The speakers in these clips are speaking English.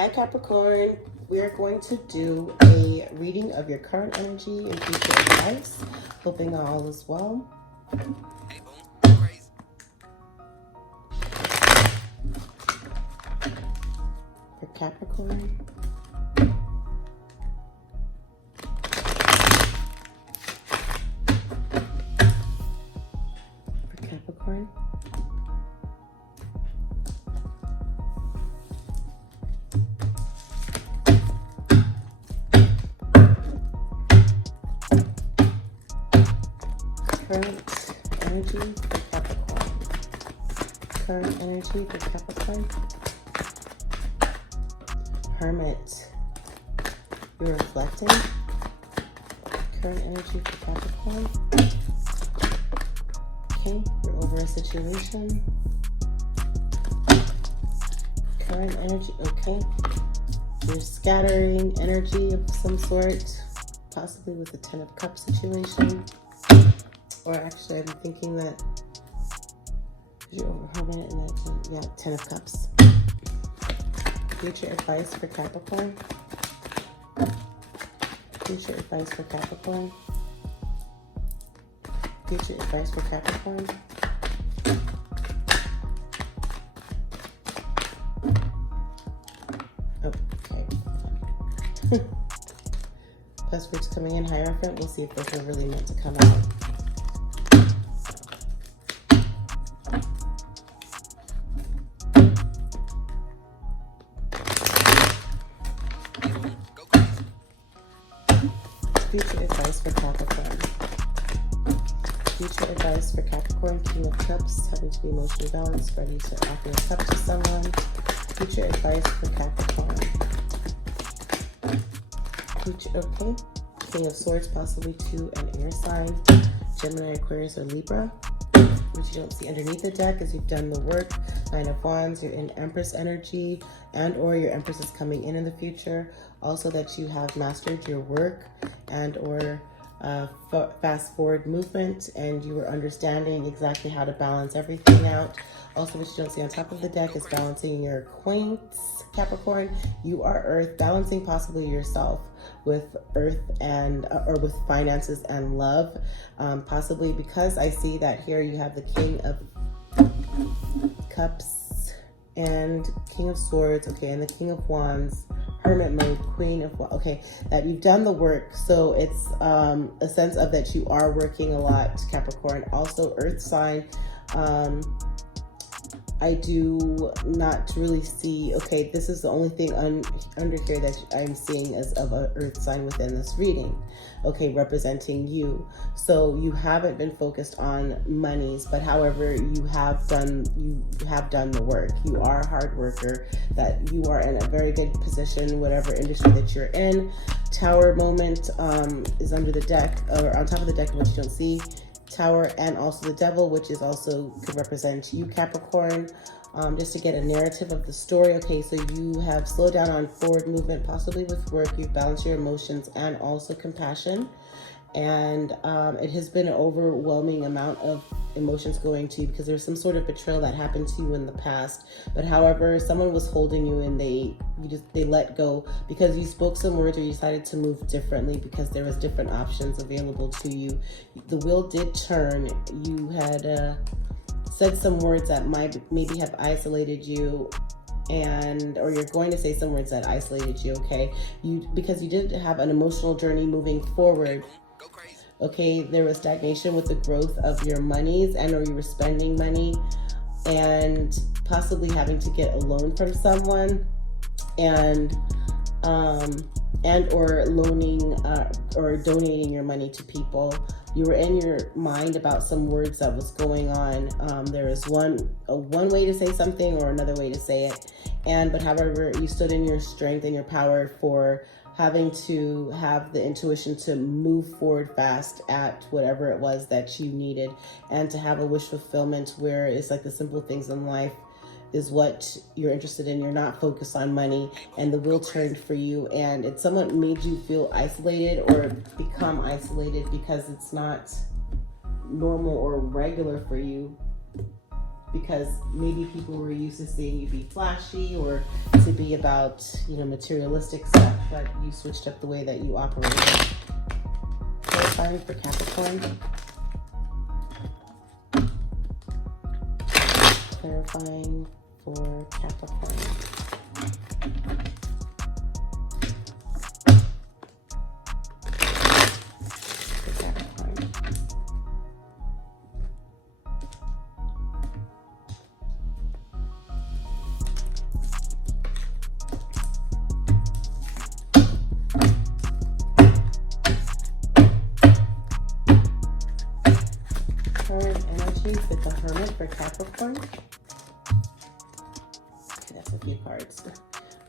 Hi Capricorn, we are going to do a reading of your current energy and future advice. Hoping all is well. For Capricorn. For Capricorn. Current energy for Capricorn. Current energy for Capricorn. Hermit. You're reflecting. Current energy for Capricorn. Okay, you're over a situation. Current energy, okay. You're scattering energy of some sort, possibly with the Ten of Cups situation. Or actually, I'm thinking that you're over Hermit and that, Ten of Cups. Future advice for Capricorn. Future advice for Capricorn. Future advice for Capricorn. Okay. Plus words coming in Hierophant. We'll see if those are really meant to come out. Future advice for Capricorn. Future advice for Capricorn. King of Cups, having to be emotionally balanced, ready to offer a cup to someone. Future advice for Capricorn. Future, okay. King of Swords, possibly to an air sign. Gemini, Aquarius, or Libra. Which you don't see underneath the deck as you've done the work. Nine of Wands, you're in Empress energy, and or your Empress is coming in the future. Also that you have mastered your work and or fast forward movement, and you are understanding exactly how to balance everything out. Also what you don't see on top of the deck is balancing your acquaintance, Capricorn. You are Earth, balancing possibly yourself with Earth and or with finances and love, possibly because I see that here you have the King of Cups and King of Swords, okay, and the King of Wands, Hermit mode, Queen of Wands, okay, that you've done the work. So it's a sense of that you are working a lot, Capricorn. Also Earth sign. I do not really see, okay, this is the only thing under here that I'm seeing as of an earth sign within this reading, okay, representing you. So you haven't been focused on monies, but however, you have done the work. You are a hard worker, that you are in a very good position, whatever industry that you're in. Tower moment is under the deck, or on top of the deck, which you don't see. Tower, and also the Devil, which is also could represent you, Capricorn. Just to get a narrative of the story. Okay, so you have slowed down on forward movement, possibly with work. You've balanced your emotions and also compassion, and it has been an overwhelming amount of emotions going to you because there's some sort of betrayal that happened to you in the past. But however, someone was holding you and they let go because you spoke some words or you decided to move differently because there was different options available to you. The wheel did turn. You had said some words that might maybe have isolated you, and or you're going to say some words that isolated you, okay, because you did have an emotional journey moving forward. Okay, there was stagnation with the growth of your monies, and or you were spending money and possibly having to get a loan from someone, and or loaning or donating your money to people. You were in your mind about some words that was going on. There is one way to say something or another way to say it, but however, you stood in your strength and your power for having to have the intuition to move forward fast at whatever it was that you needed, and to have a wish fulfillment where it's like the simple things in life is what you're interested in. You're not focused on money, and the wheel turned for you, and it somewhat made you feel isolated or become isolated because it's not normal or regular for you because maybe people were used to seeing you be flashy or to be about, you know, materialistic stuff, but you switched up the way that you operated. Clarifying for Capricorn. Clarifying for Capricorn. Current energy with the Hermit for Capricorn. Okay, that's a few cards.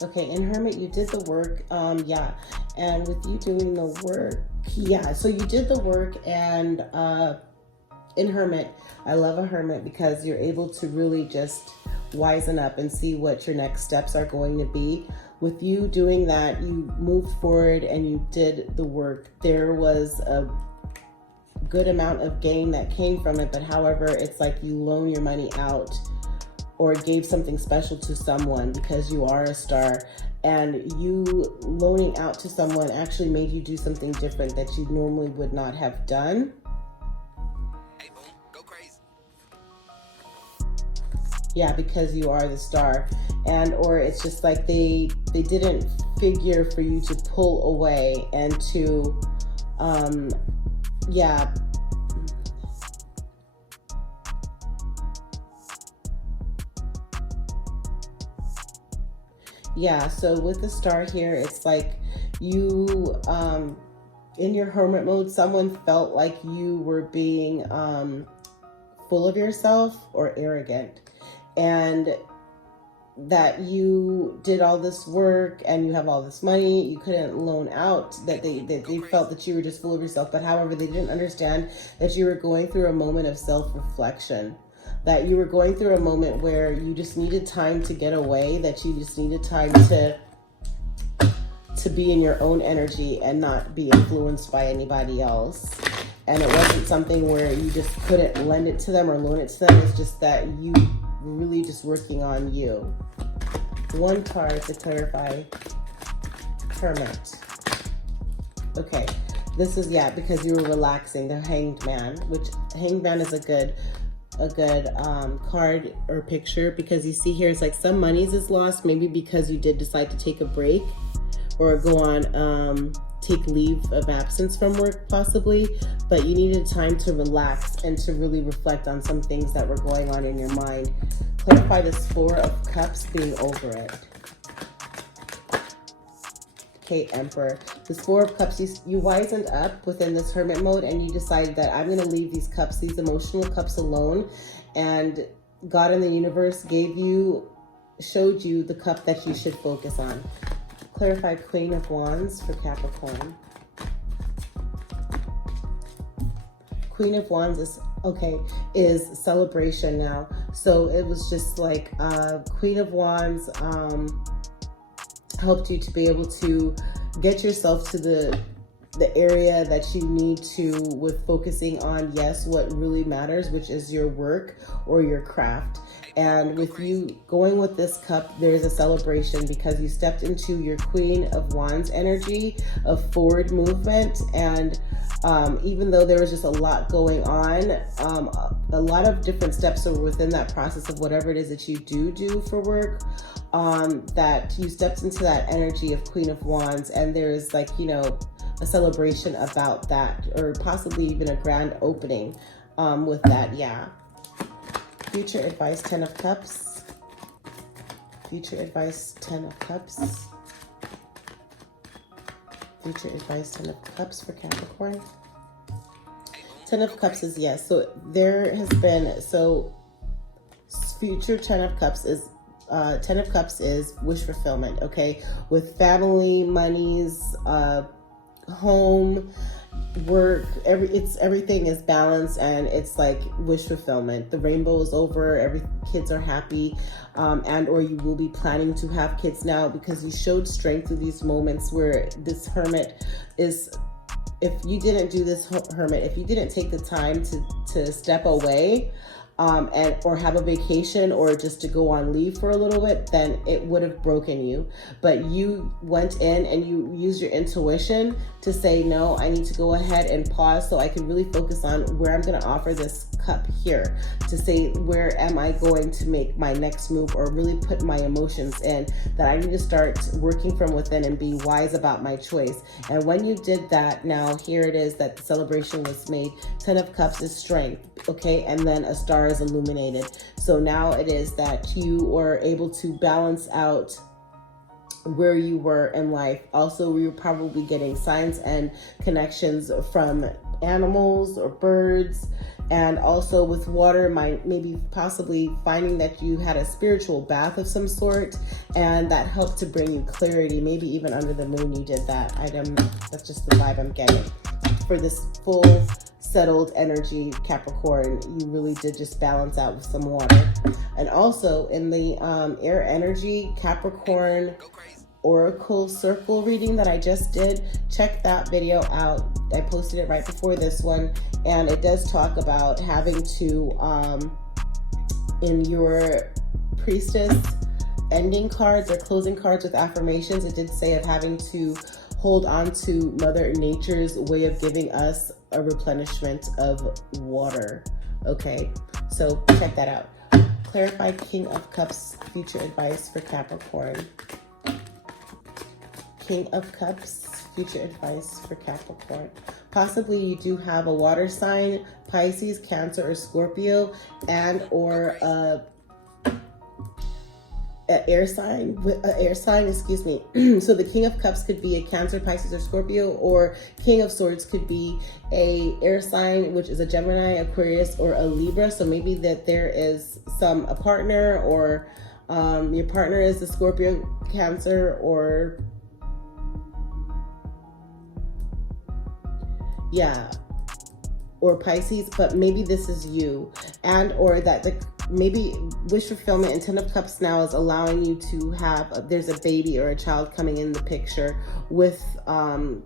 Okay, in Hermit, you did the work. Yeah, and with you doing the work, yeah, so you did the work, and in Hermit, I love a Hermit because you're able to really just wisen up and see what your next steps are going to be. With you doing that, you moved forward and you did the work. There was a good amount of gain that came from it, but however, it's like you loan your money out or gave something special to someone because you are a star, and you loaning out to someone actually made you do something different that you normally would not have done. Yeah, because you are the star, and or it's just like they didn't figure for you to pull away and to yeah. Yeah, so with the star here, it's like you, in your hermit mode, someone felt like you were being full of yourself or arrogant, and that you did all this work and you have all this money, you couldn't loan out, that they felt that you were just full of yourself. But however, they didn't understand that you were going through a moment of self-reflection, that you were going through a moment where you just needed time to get away, that you just needed time to be in your own energy and not be influenced by anybody else. And it wasn't something where you just couldn't lend it to them or loan it to them. It's just that you were really just working on you. One card to clarify, Hermit. Okay, this is, yeah, because you were relaxing, the Hanged Man, which Hanged Man is a good card or picture, because you see here it's like some monies is lost, maybe because you did decide to take a break or go on take leave of absence from work possibly, but you needed time to relax and to really reflect on some things that were going on in your mind. Clarify this Four of Cups being over it. Okay, Emperor. This Four of Cups, you wisened up within this hermit mode, and you decided that I'm going to leave these cups, these emotional cups alone, and God in the universe showed you the cup that you should focus on. Clarify Queen of Wands for Capricorn. Queen of Wands is celebration now. So it was just like Queen of Wands helped you to be able to get yourself to the area that you need to, with focusing on, yes, what really matters, which is your work or your craft. And with you going with this cup, there's a celebration because you stepped into your Queen of Wands energy of forward movement. And even though there was just a lot going on, a lot of different steps are within that process of whatever it is that you do for work, that you stepped into that energy of Queen of Wands, and there's like, you know, a celebration about that, or possibly even a grand opening with that. Yeah. Future advice, 10 of Cups. Future advice, 10 of Cups. Future advice, 10 of Cups for Capricorn. 10 of Cups is yes. So there has been, so future 10 of Cups is 10 of Cups is wish fulfillment, okay? With family, monies, home, work, everything is balanced, and it's like wish fulfillment. The rainbow is over, kids are happy, and or you will be planning to have kids now, because you showed strength through these moments where this hermit is, if you didn't do this hermit, if you didn't take the time to step away, and or have a vacation or just to go on leave for a little bit, then it would have broken you. But you went in and you used your intuition to say, no, I need to go ahead and pause so I can really focus on where I'm going to offer this cup here, to say, where am I going to make my next move, or really put my emotions in, that I need to start working from within and be wise about my choice. And when you did that, now here it is that the celebration was made. 10 of Cups is strength, okay? And then a star is illuminated. So now it is that you were able to balance out where you were in life. Also, you're probably getting signs and connections from animals or birds. And also with water, maybe possibly finding that you had a spiritual bath of some sort, and that helped to bring you clarity. Maybe even under the moon you did that. That's just the vibe I'm getting. For this full settled energy, Capricorn, you really did just balance out with some water. And also in the air energy, Capricorn Oracle Circle reading that I just did, check that video out. I posted it right before this one, and it does talk about having to, in your priestess ending cards or closing cards with affirmations, it did say of having to hold on to Mother Nature's way of giving us a replenishment of water. Okay, so check that out. Clarify King of Cups future advice for Capricorn. King of Cups future advice for Capricorn. Possibly you do have a water sign, Pisces, Cancer, or Scorpio, and or an air sign, excuse me. So the King of Cups could be a Cancer, Pisces, or Scorpio, or King of Swords could be a air sign, which is a Gemini, Aquarius, or a Libra. So maybe that there is a partner, or your partner is the Scorpio, Cancer, or or Pisces, but maybe this is you, and or that maybe wish fulfillment and 10 of Cups now is allowing you to have, there's a baby or a child coming in the picture with the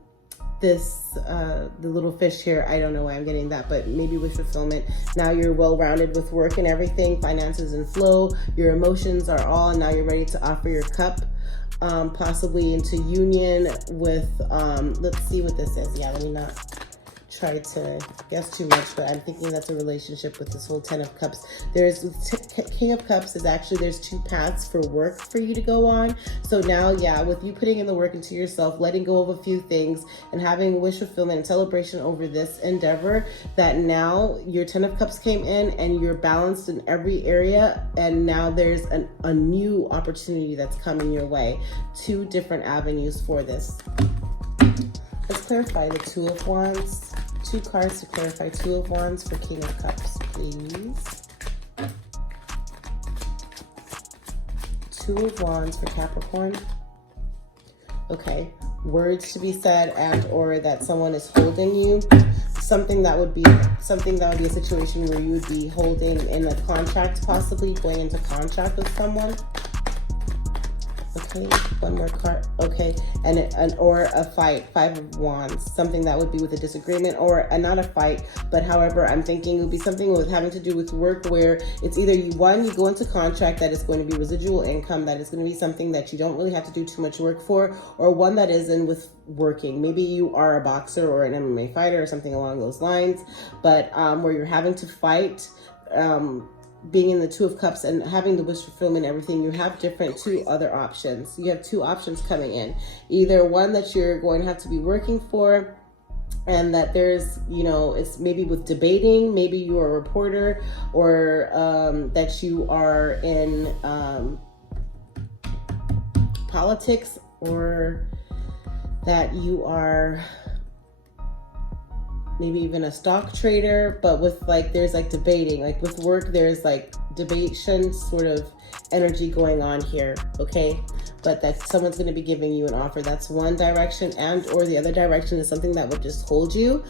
little fish here. I don't know why I'm getting that, but maybe wish fulfillment. Now you're well-rounded with work and everything, finances in flow, your emotions are all, and now you're ready to offer your cup. Possibly into union with, let's see what this is. Yeah, let me not try to guess too much, but I'm thinking that's a relationship with this whole 10 of Cups. There's King of Cups is actually, there's two paths for work for you to go on. So now, yeah, with you putting in the work into yourself, letting go of a few things, and having wish fulfillment and celebration over this endeavor, that now your 10 of Cups came in and you're balanced in every area, and now there's a new opportunity that's coming your way. Two different avenues for this. Let's clarify the Two of Wands. Two cards to clarify Two of Wands for King of Cups, please. Two of Wands for Capricorn. Okay, words to be said, and or that someone is holding you. Something that would be a situation where you would be holding in a contract, possibly going into contract with someone. Okay, one more card. Okay, or a fight, Five of Wands, something that would be with a disagreement, or not a fight, but however, I'm thinking it would be something with having to do with work, where it's either you go into contract that is going to be residual income, that is going to be something that you don't really have to do too much work for, or one that is in with working. Maybe you are a boxer or an MMA fighter or something along those lines, but where you're having to fight, being in the Two of Cups and having the wish fulfillment and everything, you have two other options. You have two options coming in. Either one that you're going to have to be working for, and that there's, it's maybe with debating, maybe you're a reporter, or that you are in politics, or that you are maybe even a stock trader, but with there's debating, with work, there's debation sort of energy going on here, okay? But that someone's going to be giving you an offer. That's one direction, and or the other direction is something that would just hold you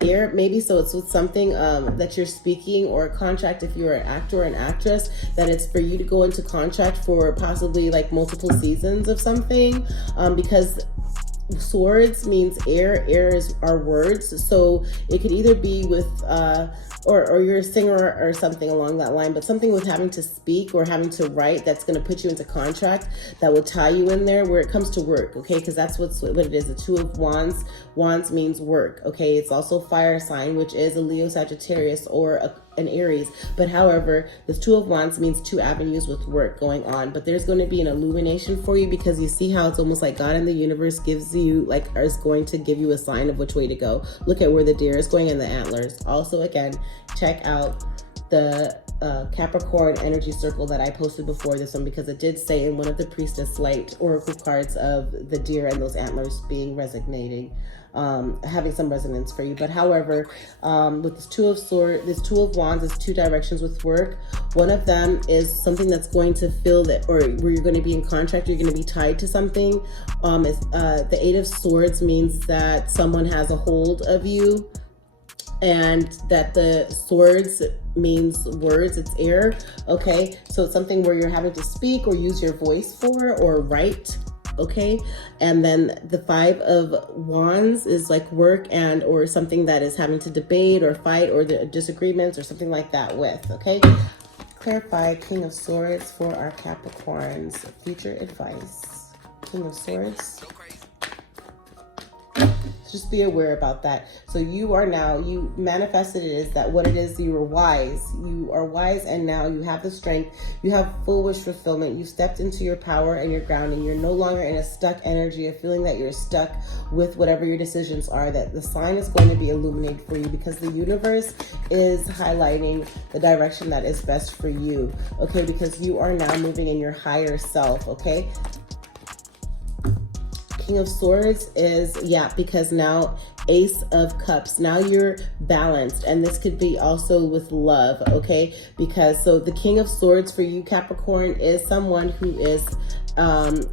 there, maybe. So it's with something that you're speaking, or a contract if you're an actor or an actress, that it's for you to go into contract for possibly multiple seasons of something, because Swords means air. Air is our words. So it could either be with, or you're a singer or something along that line, but something with having to speak or having to write that's going to put you into contract that will tie you in there where it comes to work, okay? Because that's what it is. The Two of Wands. Wands means work, okay? It's also fire sign, which is a Leo, Sagittarius, or an Aries. But however, this Two of Wands means two avenues with work going on. But there's going to be an illumination for you, because you see how it's almost like God in the universe gives you, like, is going to give you a sign of which way to go. Look at where the deer is going and the antlers. Also, again, check out the Capricorn energy circle that I posted before this one, because it did say in one of the Priestess Light oracle cards of the deer and those antlers being resonating, having some resonance for you. But however, with this Two of Wands is two directions with work. One of them is something that's going to feel that, or where you're going to be in contract, you're going to be tied to something. The Eight of Swords means that someone has a hold of you, and that the swords means words, it's air, okay? So it's something where you're having to speak or use your voice for, or write, okay? And then the Five of Wands is like work and or something that is having to debate or fight or the disagreements or something like that with, okay? Clarify King of Swords for our Capricorns. Future advice. King of Swords. Just be aware about that. So you are now, you manifested it as that what it is, you are wise. You are wise, and now you have the strength. You have full wish fulfillment. You stepped into your power and your grounding. You're no longer in a stuck energy of feeling that you're stuck with whatever your decisions are, that the sign is going to be illuminated for you, because the universe is highlighting the direction that is best for you, okay? Because you are now moving in your higher self, okay? King of Swords is, yeah, because now Ace of Cups, now you're balanced, and this could be also with love, okay? Because so the King of Swords for you, Capricorn, is someone who is,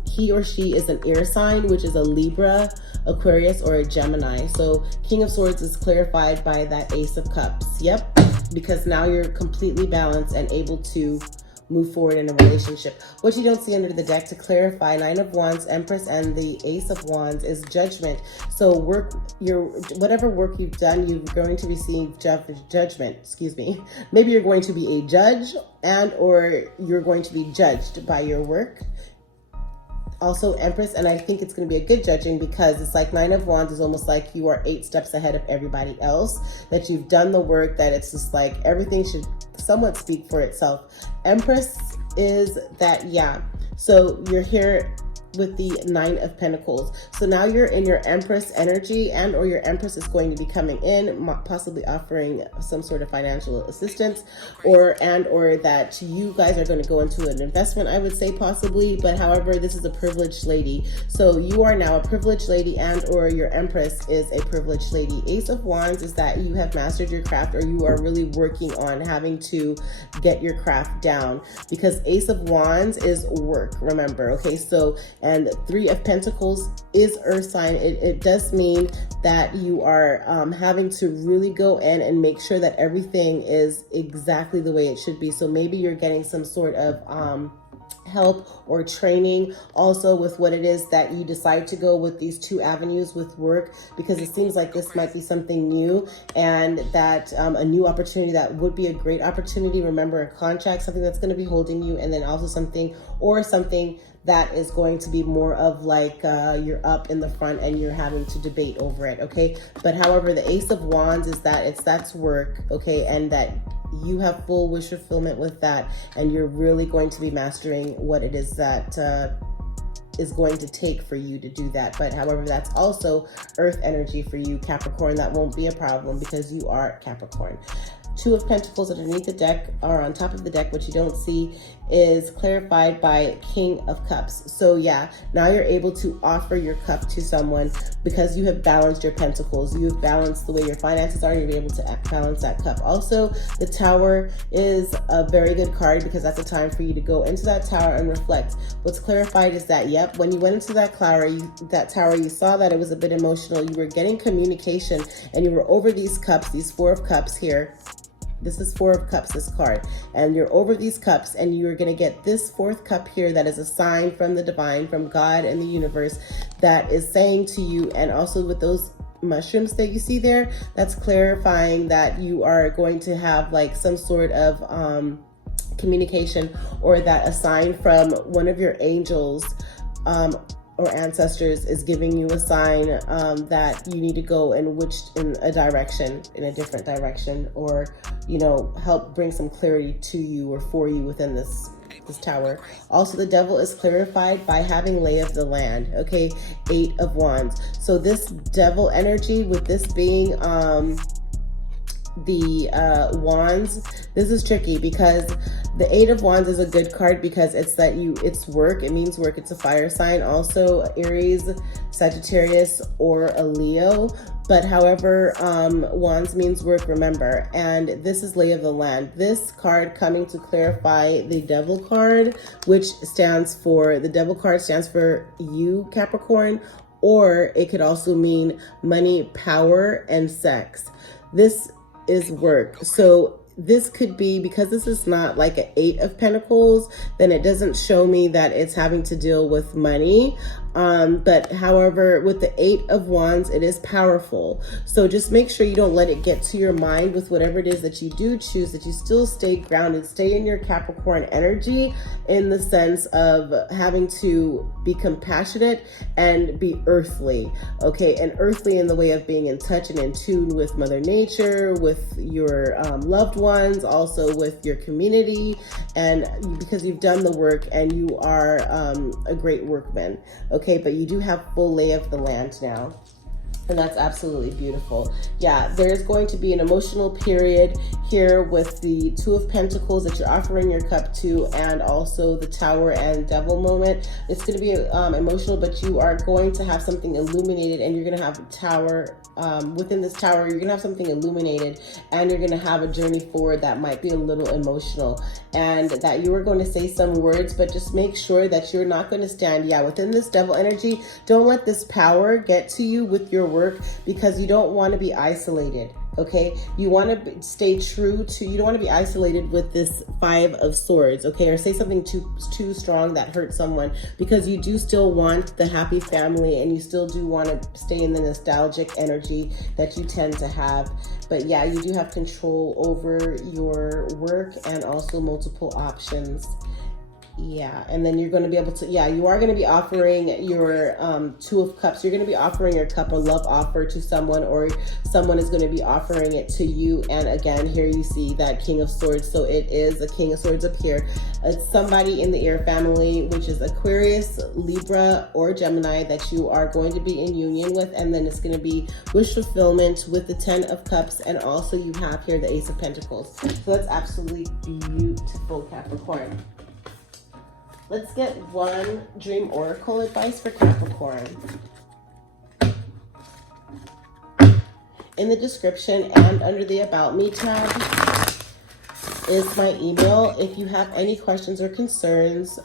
he or she is an air sign, which is a Libra, Aquarius, or a Gemini. So King of Swords is clarified by that Ace of Cups, yep, because now you're completely balanced and able to move forward in a relationship. What you don't see under the deck to clarify, Nine of Wands, Empress, and the Ace of Wands is judgment. So whatever work you've done, you're going to receive judgment, excuse me. Maybe you're going to be a judge, and or you're going to be judged by your work. Also Empress, and I think it's going to be a good judging, because it's like Nine of Wands is almost like you are 8 steps ahead of everybody else, that you've done the work, that it's just like everything should somewhat speak for itself. Empress is that, yeah, so you're here with the Nine of Pentacles. So now you're in your Empress energy, and or your Empress is going to be coming in, possibly offering some sort of financial assistance, or that you guys are going to go into an investment, I would say, possibly. But however, this is a privileged lady. So you are now a privileged lady, and or your Empress is a privileged lady. Ace of Wands is that you have mastered your craft, or you are really working on having to get your craft down, because Ace of Wands is work, remember, okay? So, and Three of Pentacles is earth sign. It does mean that you are having to really go in and make sure that everything is exactly the way it should be. So maybe you're getting some sort of help or training also with what it is that you decide to go with these two avenues with work, because it seems like this might be something new, and that a new opportunity that would be a great opportunity. Remember, a contract, something that's going to be holding you, and then also something that is going to be more of like you're up in the front and you're having to debate over it, okay? But however, the Ace of Wands is that that's work, okay? And that you have full wish fulfillment with that, and you're really going to be mastering what it is that is going to take for you to do that. But however, that's also earth energy for you, Capricorn. That won't be a problem because you are Capricorn. Two of Pentacles underneath the deck, or on top of the deck, what you don't see, is clarified by King of Cups. So yeah, now you're able to offer your cup to someone because you have balanced your pentacles. You've balanced the way your finances are, and you're able to balance that cup. Also, the Tower is a very good card because that's a time for you to go into that tower and reflect. What's clarified is that, yep, when you went into that tower, you saw that it was a bit emotional. You were getting communication, and you were over these cups, these Four of Cups here. This is 4 of Cups, this card. And you're over these cups, and you're going to get this 4th cup here that is a sign from the divine, from God and the universe, that is saying to you, and also with those mushrooms that you see there, that's clarifying that you are going to have like some sort of communication, or that a sign from one of your angels or ancestors is giving you a sign that you need to go in a different direction, or, you know, help bring some clarity to you or for you within this tower. Also, the devil is clarified by having lay of the land. Okay, 8 of Wands. So this devil energy, with this being the wands, this is tricky, because the 8 of Wands is a good card because it's work. It means work. It's a fire sign, also Aries, Sagittarius, or a Leo. But however, Wands means work, remember. And this is lay of the land. This card coming to clarify the devil card, which the devil card stands for you, Capricorn, or it could also mean money, power, and sex. This is work. So this could be, because this is not like an 8 of Pentacles, then it doesn't show me that it's having to deal with money. But however, with the 8 of Wands, it is powerful. So just make sure you don't let it get to your mind with whatever it is that you do choose, that you still stay grounded, stay in your Capricorn energy, in the sense of having to be compassionate and be earthly. Okay, and earthly in the way of being in touch and in tune with Mother Nature, with your loved ones, also with your community, and because you've done the work and you are a great workman. Okay, but you do have full lay of the land now. And that's absolutely beautiful. Yeah, there's going to be an emotional period here with the 2 of Pentacles that you're offering your cup to, and also the Tower and Devil moment. It's going to be emotional, but you are going to have something illuminated, and you're going to have a tower. Within this tower, you're going to have something illuminated, and you're going to have a journey forward that might be a little emotional, and that you are going to say some words, but just make sure that you're not going to stand. Yeah, within this devil energy, don't let this power get to you with your work, because you don't want to be isolated. Okay, you want to stay true to, you don't want to be isolated with this 5 of Swords, okay, or say something too strong that hurts someone, because you do still want the happy family, and you still do want to stay in the nostalgic energy that you tend to have. But yeah, you do have control over your work and also multiple options. Yeah, and then you're going to be able to, yeah, you are going to be offering your 2 of Cups. You're going to be offering your cup, a love offer to someone, or someone is going to be offering it to you. And again, here you see that King of Swords. So it is a King of Swords up here. It's somebody in the air family, which is Aquarius, Libra, or Gemini, that you are going to be in union with. And then it's going to be wish fulfillment with the 10 of Cups. And also you have here the Ace of Pentacles. So that's absolutely beautiful, Capricorn. Let's get one dream oracle advice for Capricorn. In the description and under the About Me tab is my email. If you have any questions or concerns,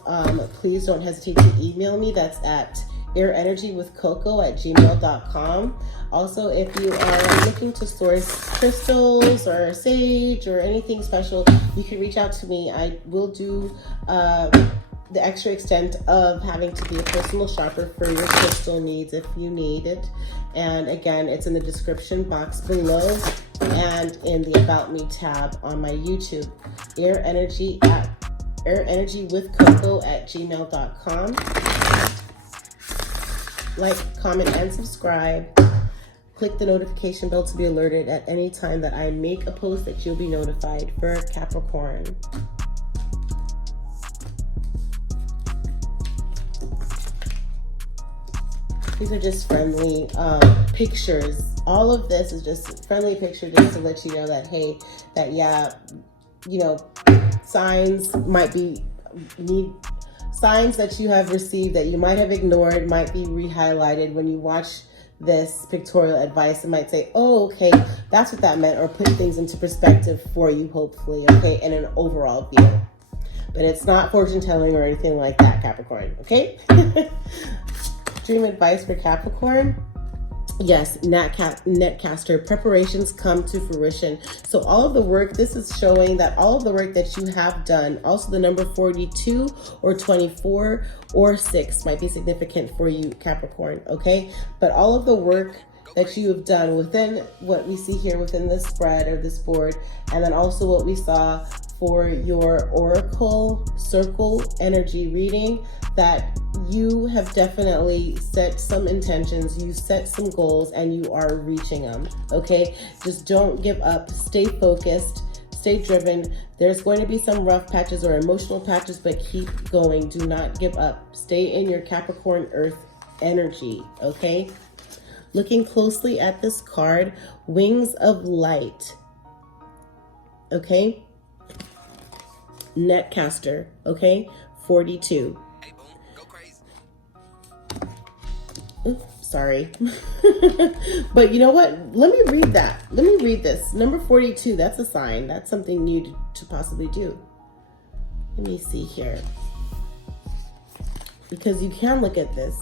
please don't hesitate to email me. That's at airenergywithcoco@gmail.com. Also, if you are looking to source crystals or sage or anything special, you can reach out to me. I will do the extra extent of having to be a personal shopper for your crystal needs if you need it. And again, it's in the description box below and in the About Me tab on my YouTube. airenergywithcoco@gmail.com. Like, comment, and subscribe. Click the notification bell to be alerted at any time that I make a post, that you'll be notified for Capricorn. These are just friendly pictures. All of this is just friendly picture, just to let you know that, hey, that yeah, you know, signs might be signs that you have received that you might have ignored might be re-highlighted when you watch this pictorial advice. It might say, oh, okay, that's what that meant, or put things into perspective for you, hopefully, okay, in an overall view. But it's not fortune telling or anything like that, Capricorn, okay? Dream advice for Capricorn. Yes, netcaster. Preparations come to fruition. So all of the work, this is showing that all of the work that you have done, also the number 42 or 24 or 6 might be significant for you, Capricorn, okay? But all of the work that you have done within what we see here within this spread or this board, and then also what we saw for your Oracle Circle energy reading, that you have definitely set some intentions, you set some goals, and you are reaching them, okay? Just don't give up, stay focused, stay driven. There's going to be some rough patches or emotional patches, but keep going, do not give up. Stay in your Capricorn Earth energy, okay? Looking closely at this card, Wings of Light, okay? Netcaster, okay? 42. Oops, sorry. But you know what? Let me read that. Let me read this. Number 42, that's a sign. That's something new to possibly do. Let me see here. Because you can look at this,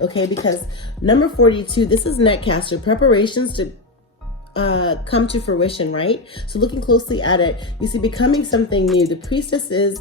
okay? Because number 42, this is netcaster. Preparations to come to fruition, right? So looking closely at it, you see becoming something new. The priestess is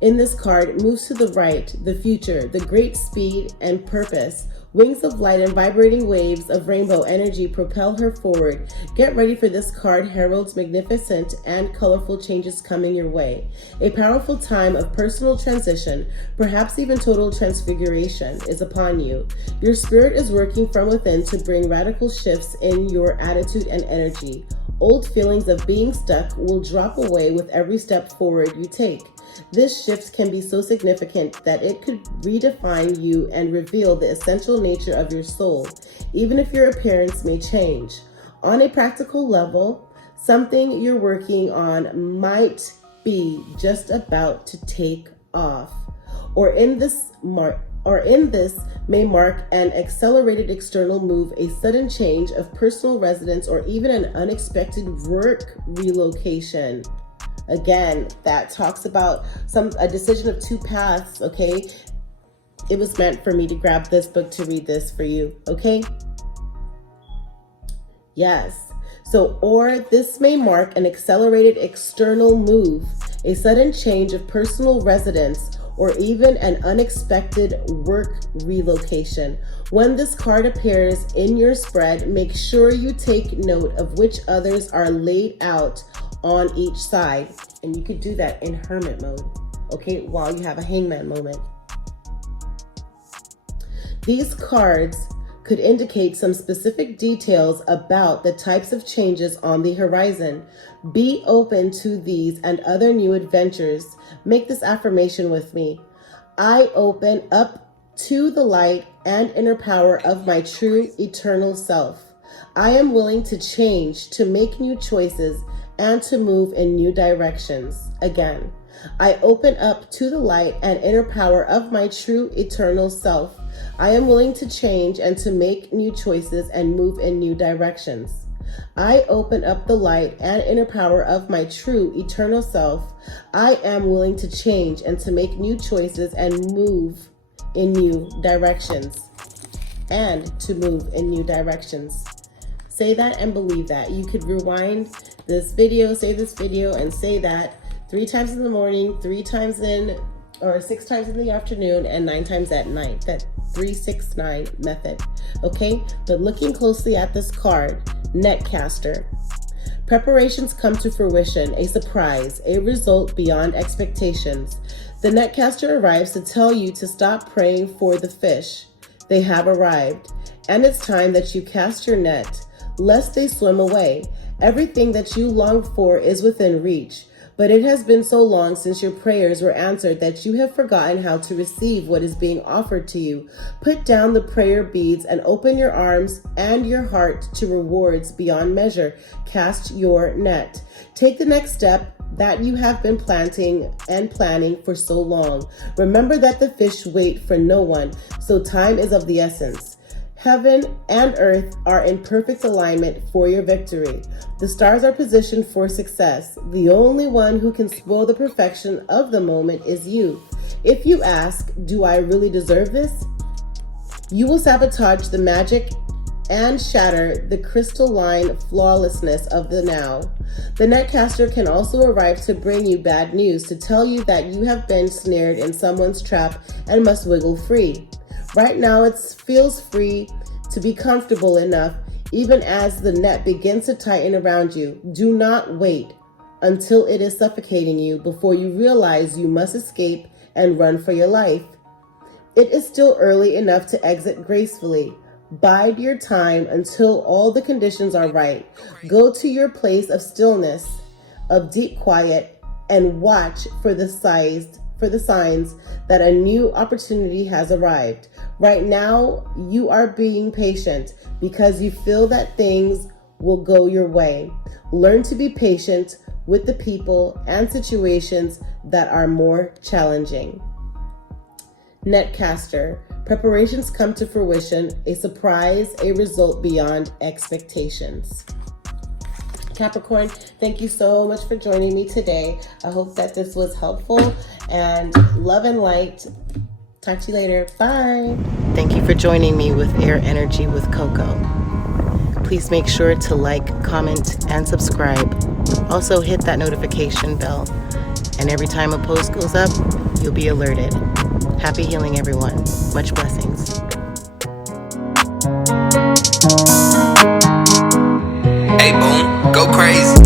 in this card, moves to the right, the future, the great speed and purpose. Wings of light and vibrating waves of rainbow energy propel her forward. Get ready for this card heralds magnificent and colorful changes coming your way. A powerful time of personal transition, perhaps even total transfiguration, is upon you. Your spirit is working from within to bring radical shifts in your attitude and energy. Old feelings of being stuck will drop away with every step forward you take. This shift can be so significant that it could redefine you and reveal the essential nature of your soul, even if your appearance may change. On a practical level, something you're working on might be just about to take off, or in this may mark an accelerated external move, a sudden change of personal residence, or even an unexpected work relocation. Again, that talks about a decision of two paths, okay? It was meant for me to grab this book to read this for you, okay? Yes. So, or this may mark an accelerated external move, a sudden change of personal residence, or even an unexpected work relocation. When this card appears in your spread, make sure you take note of which others are laid out on each side. And you could do that in hermit mode, okay, while you have a hangman moment. These cards could indicate some specific details about the types of changes on the horizon. Be open to these and other new adventures. Make this affirmation with me. I open up to the light and inner power of my true eternal self. I am willing to change, to make new choices, and to move in new directions. Again, I open up to the light and inner power of my true eternal self. I am willing to change and to make new choices and move in new directions. I open up the light and inner power of my true eternal self. I am willing to change and to make new choices and move in new directions. And to move in new directions. Say that and believe that. You could rewind this video, save this video, and say that 3 times in the morning, 3 times or 6 times in the afternoon, and 9 times at night. That 3-6-9 method. Okay? But looking closely at this card, Netcaster. Preparations come to fruition, a surprise, a result beyond expectations. The Netcaster arrives to tell you to stop praying for the fish. They have arrived, and it's time that you cast your net, lest they swim away. Everything that you long for is within reach, but it has been so long since your prayers were answered that you have forgotten how to receive what is being offered to you. Put down the prayer beads and open your arms and your heart to rewards beyond measure. Cast your net. Take the next step that you have been planting and planning for so long. Remember that the fish wait for no one, so time is of the essence. Heaven and earth are in perfect alignment for your victory. The stars are positioned for success. The only one who can spoil the perfection of the moment is you. If you ask, do I really deserve this? You will sabotage the magic and shatter the crystalline flawlessness of the now. The netcaster can also arrive to bring you bad news, to tell you that you have been snared in someone's trap and must wiggle free. Right now, it feels free to be comfortable enough, even as the net begins to tighten around you. Do not wait until it is suffocating you before you realize you must escape and run for your life. It is still early enough to exit gracefully. Bide your time until all the conditions are right. Go to your place of stillness, of deep quiet, and watch for the signs that a new opportunity has arrived. Right now, you are being patient because you feel that things will go your way. Learn to be patient with the people and situations that are more challenging. Netcaster. Preparations come to fruition, a surprise, a result beyond expectations. Capricorn, thank you so much for joining me today. I hope that this was helpful, and love and light. Talk to you later. Bye. Thank you for joining me with Air Energy with Coco. Please make sure to like, comment, and subscribe. Also hit that notification bell, and every time a post goes up, you'll be alerted. Happy healing, everyone. Much blessings. Hey, boom, go crazy.